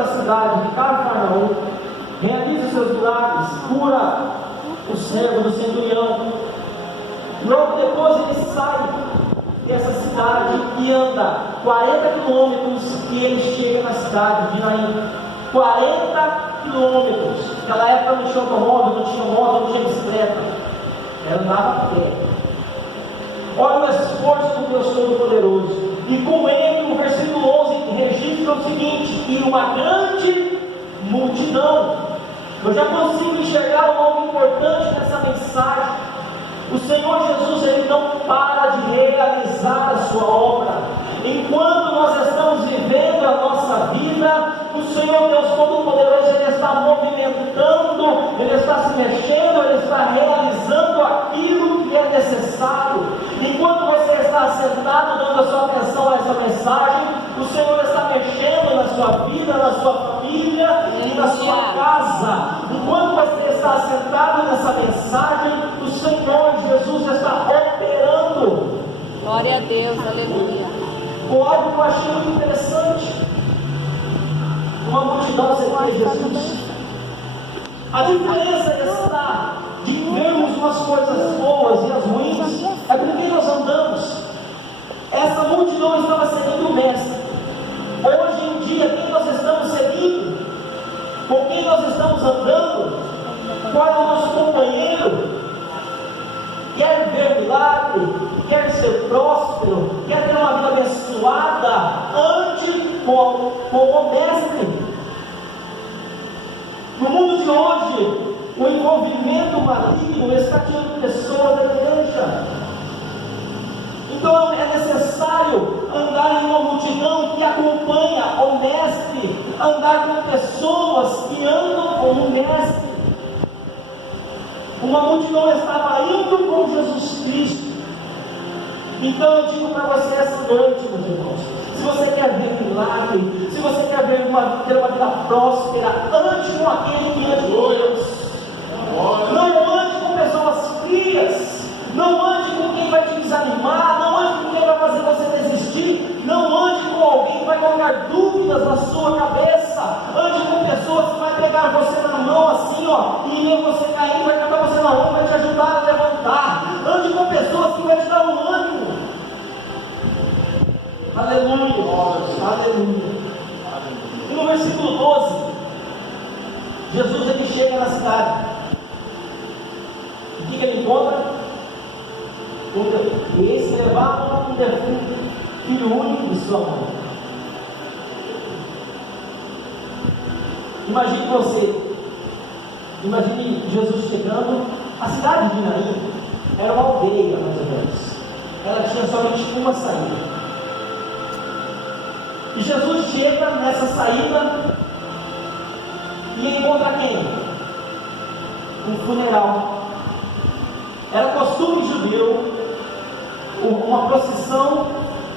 pela cidade de Cafarnaum, realiza os seus milagres, cura o servo do centurião. Logo depois ele sai dessa cidade e anda 40 quilômetros e ele chega na cidade de Naim. 40 quilômetros. Naquela época não tinha automóvel, não tinha moto, não tinha bicicleta. Ela andava a pé. Olha o esforço do Deus Todo-Poderoso. E com ele, o versículo 11 registra o seguinte: e uma grande multidão. Eu já consigo enxergar algo importante nessa mensagem. O Senhor Jesus, Ele não para de realizar a sua obra. Enquanto nós estamos vivendo a nossa vida, o Senhor Deus Todo-Poderoso, Ele está movimentando, Ele está se mexendo, Ele está realizando aquilo que é necessário. Enquanto você está sentado dando a sua atenção a essa mensagem, o Senhor está mexendo na sua vida, na sua família e na sua casa. Enquanto você está sentado nessa mensagem, o Senhor Jesus está operando. Glória a Deus, aleluia. Algo que eu achei muito interessante. Uma multidão seguindo Jesus. A diferença está de vermos umas coisas boas e as ruins é com quem nós andamos. Essa multidão estava seguindo o Mestre. Hoje em dia, quem nós estamos seguindo? Com quem nós estamos andando? Qual é o nosso companheiro? Quer ver milagre? Quer ser próspero? Quer ter uma vida abençoada? Ande com o Mestre. No mundo de hoje, o envolvimento maligno está tirando pessoas da igreja. Então é necessário andar em uma multidão que acompanha o Mestre, andar com pessoas que andam com o Mestre. Uma multidão estava indo com Jesus Cristo. Então eu digo para você essa noite, meus irmãos, se você quer ver milagre, se você quer ter uma vida próspera, ande com aquele que é de Deus. Não ande com pessoas frias, não ande com quem vai te desanimar, não ande com quem vai fazer você desistir, não ande com alguém que vai colocar dúvidas na sua cabeça. Ande com pessoas que vai pegar você na mão assim, e em você cair, vai catar você na mão, vai te ajudar a levantar. Ande com pessoas que vai te dar um ânimo. Aleluia, aleluia. E no versículo 12, Jesus ele chega na cidade. O que ele encontra? Esse levava um defunto, filho único de sua mãe. Imagine você, imagine Jesus chegando. A cidade de Naim era uma aldeia, mais ou menos. Ela tinha somente uma saída. E Jesus chega nessa saída e encontra quem? Um funeral. Era costume judeu uma procissão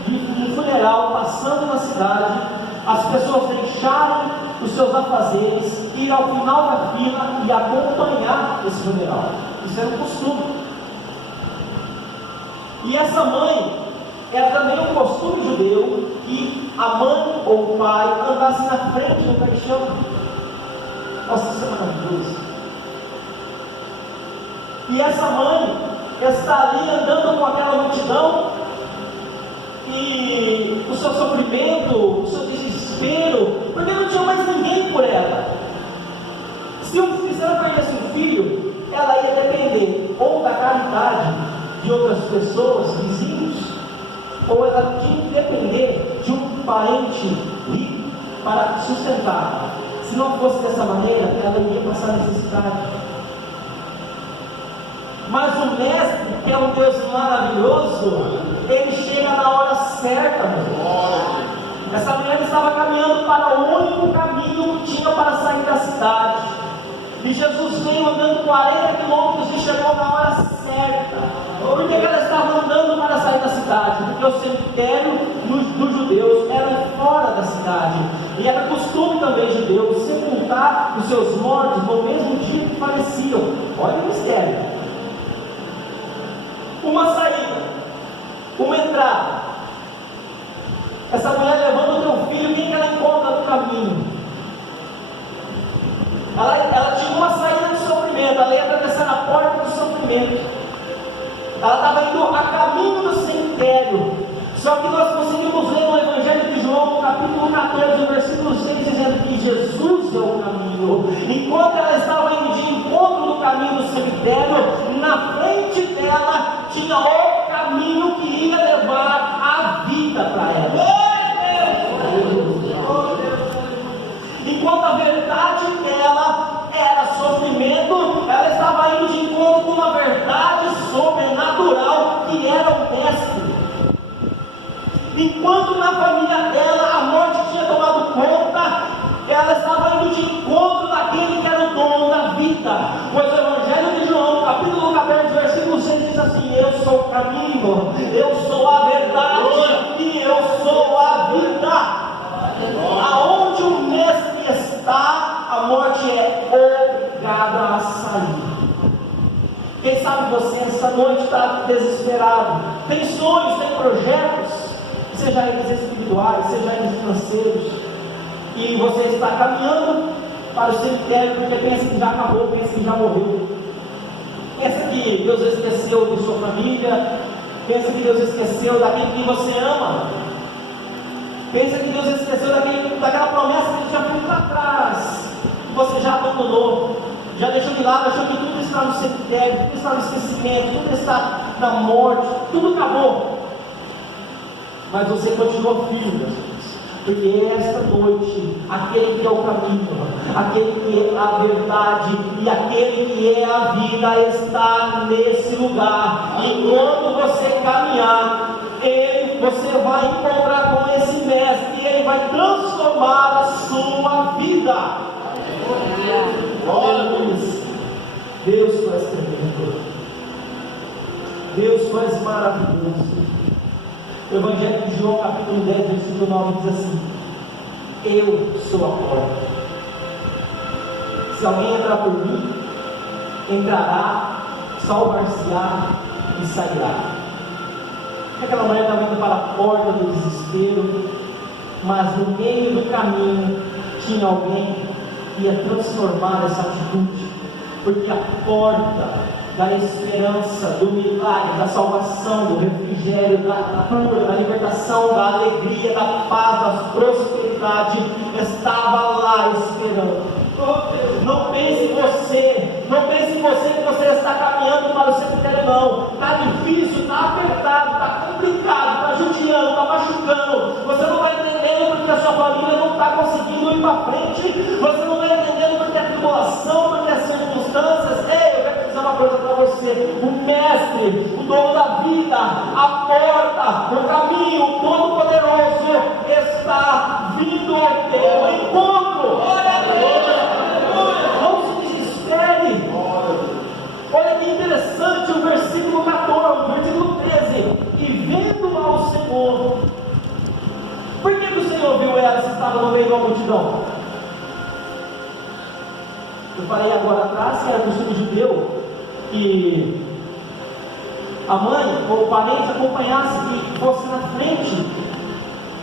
de um funeral passando na cidade. As pessoas deixaram os seus afazeres, ir ao final da fila e acompanhar esse funeral. Isso era um costume. E essa mãe era também um costume judeu que a mãe ou o pai andasse na frente do caixão. Nossa, isso é maravilhoso. E essa mãe está ali andando com aquela multidão, e o seu sofrimento, o seu desespero, porque não tinha mais ninguém por ela. Se ela perdesse um filho, ela ia depender ou da caridade de outras pessoas, vizinhos, ou ela tinha que depender de um parente rico para sustentar. Se não fosse dessa maneira, ela iria passar necessidade. Mas o Mestre, que é um Deus maravilhoso, ele chega na hora certa, meu irmão. Essa mulher estava caminhando para o único caminho que tinha para sair da cidade. E Jesus veio andando 40 quilômetros e chegou na hora certa. Por que ela estava andando para sair da cidade? Porque o cemitério dos judeus era fora da cidade. E era costume também judeu sepultar os seus mortos no mesmo dia que faleciam. Olha o mistério. Uma saída, uma entrada. Essa mulher levando o teu filho, quem que ela encontra no caminho? sofrimento. Ela estava indo a caminho do cemitério. Só que nós conseguimos ler no Evangelho de João, capítulo 14, versículo 6, dizendo que Jesus é o caminho. Enquanto ela estava indo de encontro no caminho do cemitério, na frente dela tinha outro caminho que ia levar a vida para ela. Enquanto a verdade dela era sofrimento, ela estava indo de encontro com uma verdade sobrenatural que era o Mestre. Enquanto na família dela a morte tinha tomado conta, ela estava indo de encontro daquele que era o dono da vida. Pois o Evangelho de João, capítulo 14, versículo 6 diz assim: eu sou o caminho, eu sou a verdade e eu sou a vida. Aonde o Mestre está, a morte é obrigada a sair. Quem sabe você essa noite está desesperado, tem sonhos, tem projetos, seja eles espirituais, seja eles financeiros, e você está caminhando para o cemitério porque pensa que já acabou, pensa que já morreu, pensa que Deus esqueceu de sua família, pensa que Deus esqueceu daquele que você ama, pensa que Deus esqueceu daquela promessa que Ele já fez lá atrás, que você já abandonou, já deixou de lado, achou que tudo está no cemitério, tudo está no esquecimento, tudo está na morte, tudo acabou. Mas você continua firme, porque esta noite, aquele que é o caminho, aquele que é a verdade e aquele que é a vida está nesse lugar. Enquanto você caminhar, você vai encontrar com esse Mestre e Ele vai transformar a sua vida. Glória a Deus. Deus, tu és tremendo. Deus, tu és maravilhoso. O Evangelho de João, capítulo 10, versículo 9 diz assim: eu sou a porta. Se alguém entrar por mim, entrará, salvar-se-á e sairá. Aquela mulher estava indo para a porta do desespero, mas no meio do caminho tinha alguém que ia transformar essa atitude, porque a porta da esperança, do milagre, da salvação, do refrigério, da cura, da libertação, da alegria, da paz, da prosperidade, estava lá esperando. Não pense em você que você está caminhando para o cemitério, não. Está difícil, está apertado, está complicado, está judiando, está machucando. Você não está entendendo porque a sua família não está conseguindo ir para frente. Você não está entendendo porque a tribulação, porque as circunstâncias. Ei, eu quero dizer uma coisa para você: o Mestre, o dono da vida, a porta, o caminho, o Todo-Poderoso está vindo ao teu encontro. Glória a Deus. Não se desespere. Olha que interessante o versículo 14, o versículo 13: e vendo ao Senhor. Por que o Senhor viu ela se estava no meio de uma multidão? Eu falei agora atrás que era costume judeu que a mãe ou o parente acompanhasse e fosse na frente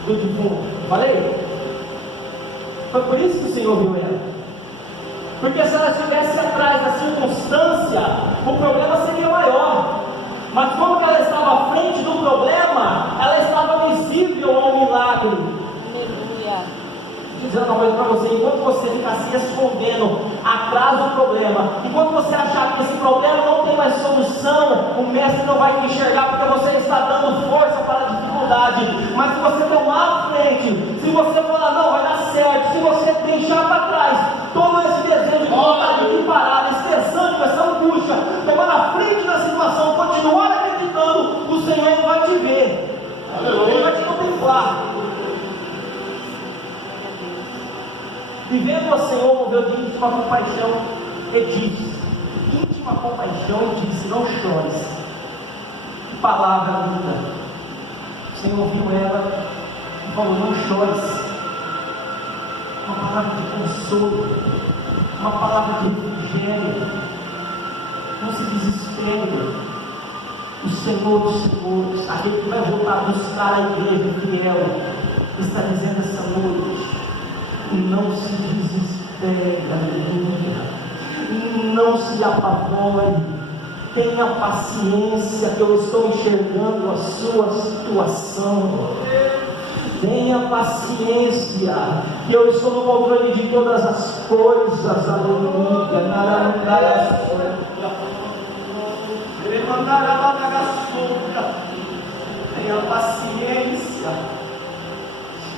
do defunto. Falei? Foi por isso que o Senhor viu ela. Porque se ela estivesse atrás da circunstância, o problema seria maior. Mas como ela estava à frente do problema, ela estava visível ao milagre. Aleluia. Dizendo uma coisa para você: enquanto você ficar se escondendo atrás do problema, enquanto você achar que esse problema não tem mais solução, o Mestre não vai te enxergar, porque você está dando força para a dificuldade. Mas se você tomar a frente, se você falar não, vai dar certo, se você deixar para trás todo esse desejo de vontade de parar, esse desânimo, essa angústia, tomar a frente da situação, continuar acreditando, o Senhor vai te ver. Ele vai te contemplar. E vendo o Senhor, moveu de íntima compaixão e disse: íntima compaixão, e disse: não chores. Que palavra linda. O Senhor viu ela e falou: não chores. Uma palavra de consolo, uma palavra de refrigério. Não se desespere. O Senhor dos Senhores, aquele que vai voltar a buscar a igreja fiel, está dizendo essa noite: não se desespere, aleluia. Não se apavore. Tenha paciência, que eu estou enxergando a sua situação. Tenha paciência, que eu estou no controle de todas as coisas. Aleluia. Tenha paciência.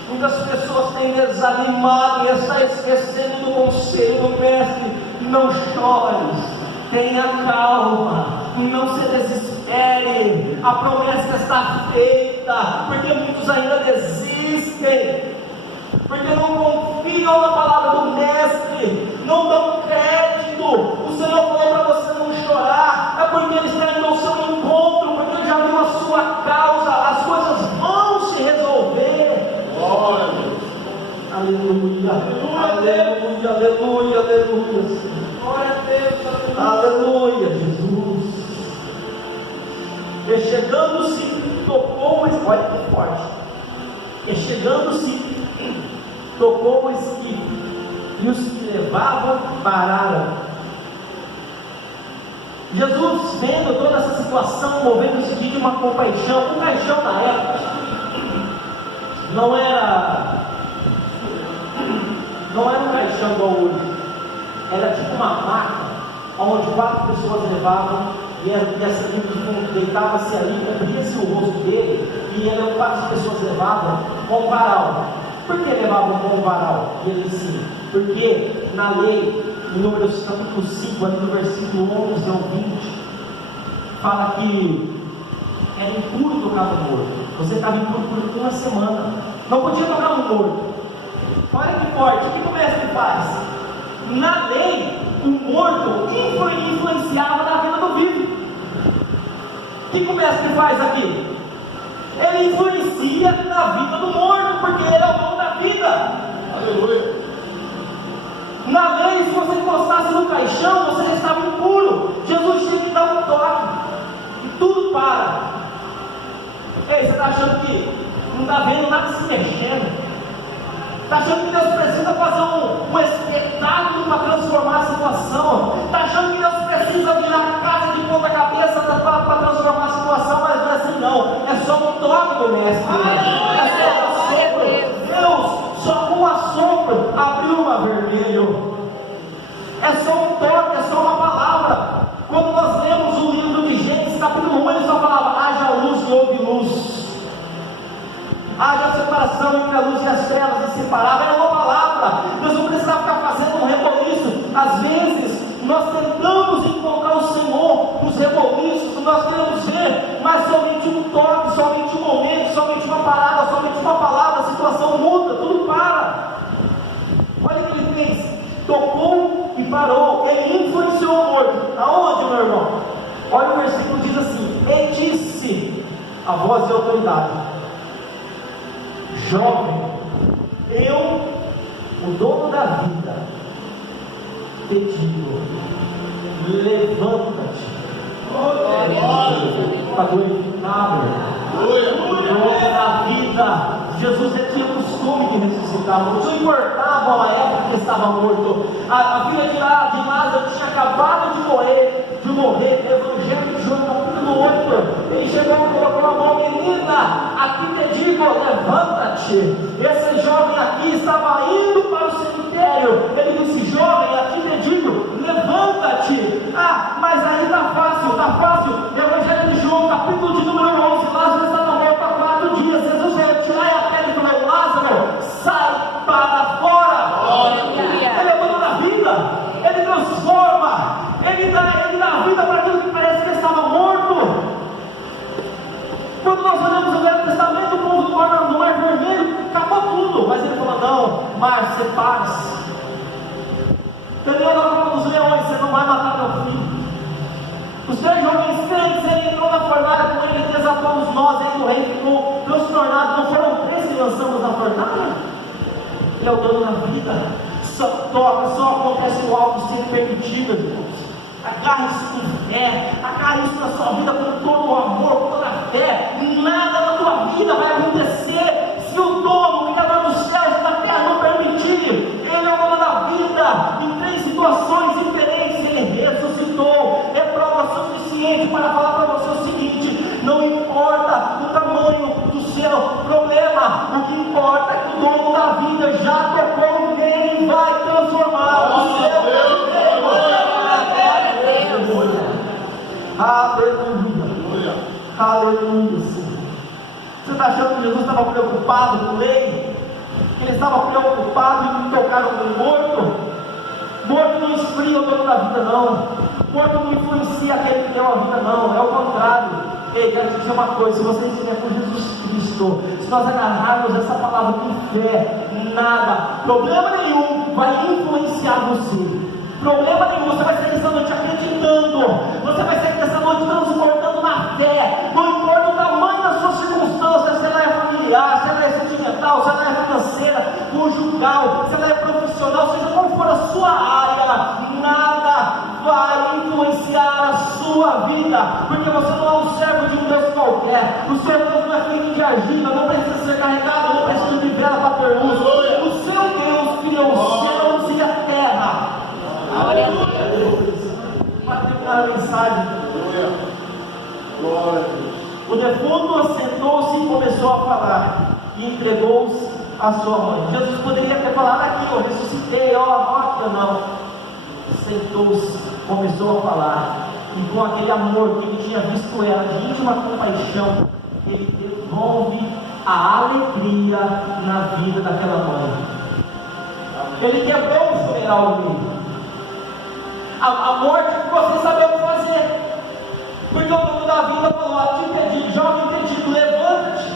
Muitas pessoas têm desanimado e está esquecendo do conselho do mestre. Não chores, tenha calma, não se desespere. A promessa está feita, porque muitos ainda desistem, porque não confiam na palavra do mestre, não dão crédito. O Senhor falou para você não chorar, é porque Ele está indo ao seu encontro, porque Ele já viu a sua causa, as coisas vão se resolver. Glória a Deus. Aleluia, aleluia, aleluia, aleluia. Glória a Deus, aleluia, Jesus. E chegando-se, tocou, mas olha que forte. E chegando-se, tocou o esquife, e os que levavam pararam. Jesus, vendo toda essa situação, movendo-se de uma compaixão. Compaixão na época não era um caixão igual hoje. Era tipo uma maca, onde 4 pessoas levavam, e essa deitava-se ali, cobria-se o rosto dele, e eram 4 pessoas levavam com um varal. Por que levavam com um varal? Ele ensina. Porque na lei, em Números capítulo 5, ali no versículo 11 ao 20, fala que era impuro tocar no morto. Você estava impuro por uma semana, não podia tocar no morto. Olha que forte, o que o mestre faz? Na lei, o morto influenciava na vida do vivo. O que o mestre faz aqui? Ele influencia na vida do morto, porque ele é o dono da vida. Aleluia. Na lei, se você encostasse no caixão, você já estava impuro. Jesus tinha que dar um toque, e tudo para. Ei, você está achando que não está vendo nada se mexendo? Está achando que Deus precisa fazer um espetáculo para transformar a situação? Está achando que Deus precisa virar a casa de ponta cabeça para transformar a situação? Mas não é assim não, é só um toque do mestre. É só um assopro. Deus, só com um assopro, abriu o mar vermelho. É só um toque, é só uma palavra. Quando nós lemos o livro de Gênesis capítulo 1, ele só falava: haja luz e houve luz. Haja separação entre a luz e as trevas, e separava. Era uma palavra. Deus não precisava ficar fazendo um reboliço. Às vezes nós tentamos encontrar o Senhor nos reboliços, nós queremos ver, mas somente um toque, somente um momento, somente uma parada, somente uma palavra, a situação muda, tudo para. Olha o que ele fez: tocou e parou. Ele influenciou o morto. Aonde, meu irmão? Olha o versículo, diz assim: e disse a voz de autoridade: jovem, eu, o dono da vida, te digo, levanta-te. Está glorificado. O dono da vida. Jesus tinha o costume de ressuscitar. Não importava a época que estava morto. A filha de Lázaro tinha acabado de morrer. Evangelho de João capítulo 8. Ele chegou e colocou a mão: menina, aqui te digo, levanta-te. Esse jovem aqui estava indo para o cemitério. Ele disse: jovem, aqui te digo, levanta-te. Ah, mas aí está fácil, está fácil. Evangelho de João capítulo de número 11. Lázaro estava morto há 4 dias. Jesus veio tirar a pele e falou: Lázaro, sai para fora. Ele é o dono da vida. Ele transforma. Ele dá vida para aquilo que parece que estava morto. Quando nós olhamos o Velho Testamento, o povo do Mar Vermelho acabou tudo. Mas ele falou: não, mar, separe-se. Daniel na cova dos leões: você não vai matar meu filho. Os 3 jovens crentes, ele entrou na fornalha com ele, desatou os nós, aí do rei ficou transtornado. Não foram 13 que lançamos na fornalha? Ele é o dono da vida. Só toca, só acontece o algo sendo permitido, irmãos. Agarre isso com fé, agarre isso na sua vida com todo o amor, com toda a fé. Nada na tua vida vai acontecer se o dono, o Criador dos céus e da terra não permitir. Ele é o dono da vida. Em 3 situações diferentes ele ressuscitou. É prova suficiente da vida já tocou nele e vai transformar o seu desejo. Aleluia. Aleluia, Senhor. Você está achando que Jesus estava preocupado com lei? Que ele estava preocupado em tocar um morto? Morto não esfria o dono da vida, não. Morto não influencia aquele que deu a vida, não. É o contrário. Ei, quero te dizer uma coisa: se você estiver com Jesus Cristo, se nós agarrarmos essa palavra com fé, nada, problema nenhum vai influenciar você. Problema nenhum, você vai sair dessa noite acreditando. Você vai sair dessa noite transportando na fé. Não importa o tamanho das suas circunstâncias, se ela é familiar, se ela é sentimental, se ela é financeira, conjugal, se ela é profissional, seja qual for a sua área, nada vai influenciar a sua vida, porque você não é um servo de um Deus qualquer. O seu Deus não é feito de argila, não precisa ser carregado, não precisa de vela para ter luz. O seu Deus criou os céus e a terra. Glória a Deus. Para terminar a mensagem, o defunto assentou-se e começou a falar, e entregou-se à sua mãe. Jesus poderia ter falado aqui: eu ressuscitei, ó, não. Sentou-se, começou a falar, e com aquele amor que ele tinha visto ela, de íntima compaixão, ele devolve a alegria na vida daquela mãe. Ele quebrou o funeral dele. A morte que você sabia o que fazer, porque o dono da vida falou: ó, te pedi, jovem pedido, levanta-te.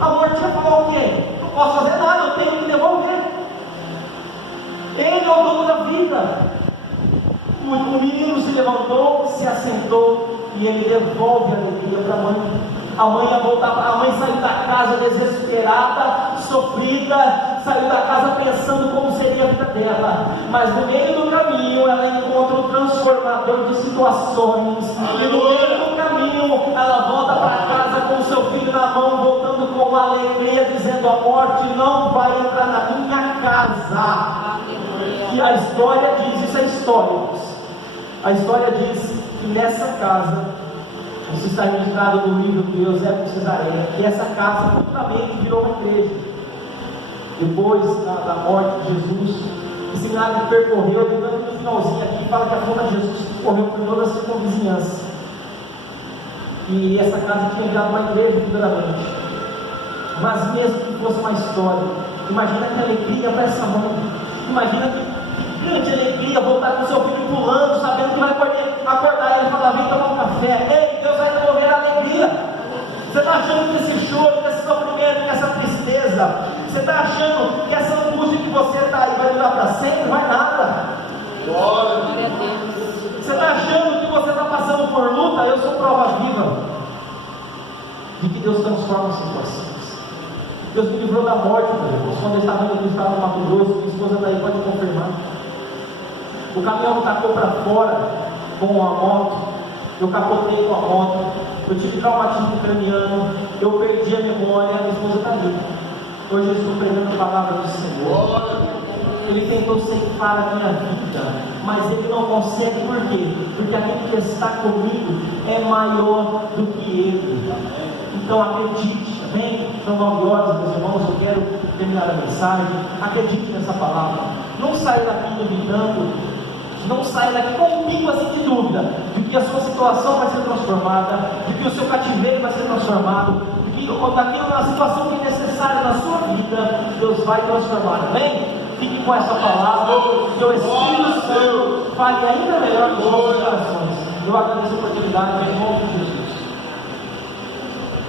A morte falou o quê? Não posso fazer nada, eu tenho que devolver. Ele é o dono da vida. O menino se levantou, se assentou, e ele devolve a alegria para a mãe. A mãe ia voltar, a mãe saiu da casa desesperada, sofrida, saiu da casa pensando como seria a vida dela, mas no meio do caminho ela encontra o transformador de situações, e no meio do caminho ela volta para casa com o seu filho na mão, voltando com uma alegria, dizendo: a morte não vai entrar na minha casa. E a história diz, isso é história, a história diz que nessa casa, isso está registrado no livro de Eusébio de Cesareia, que essa casa futuramente virou uma igreja. Depois da morte de Jesus, esse milagre percorreu, lembrando que no finalzinho aqui fala que a fama de Jesus correu por toda a circunvizinhança. E essa casa tinha virado uma igreja futuramente. Mas mesmo que fosse uma história, imagina que alegria para essa mãe. Imagina que grande alegria voltar com seu filho pulando, sabendo que vai acordar ele e falar: vem tomar um café. Ei, Deus vai devolver a alegria. Você está achando que esse choro, que esse sofrimento, que essa tristeza, você está achando que essa angústia que você está aí vai durar para sempre? Vai nada. Glória a Deus. Você está achando que você está passando por luta? Eu sou prova viva de que Deus transforma situações. Deus me livrou da morte, meu Deus. Quando eu estava no Mato Grosso, minha esposa está aí, pode confirmar. O caminhão tacou para fora com a moto, eu capotei com a moto, eu tive traumatismo craniano, eu perdi a memória, minha esposa está ali. Hoje eu estou pregando a palavra do Senhor. Ele tentou ceifar a minha vida, mas ele não consegue. Por quê? Porque aquele que está comigo é maior do que ele. Então acredite, amém? São 9 horas, meus irmãos, eu quero terminar a mensagem. Acredite nessa palavra. Não saia daqui duvidando, não saia daqui com um pingo assim de dúvida de que a sua situação vai ser transformada, de que o seu cativeiro vai ser transformado, de que daquilo na situação que é necessária na sua vida, Deus vai transformar, amém? Fique com essa palavra, que o Espírito Santo fale ainda melhor nos nossos corações. Eu agradeço a oportunidade, em nome de Jesus.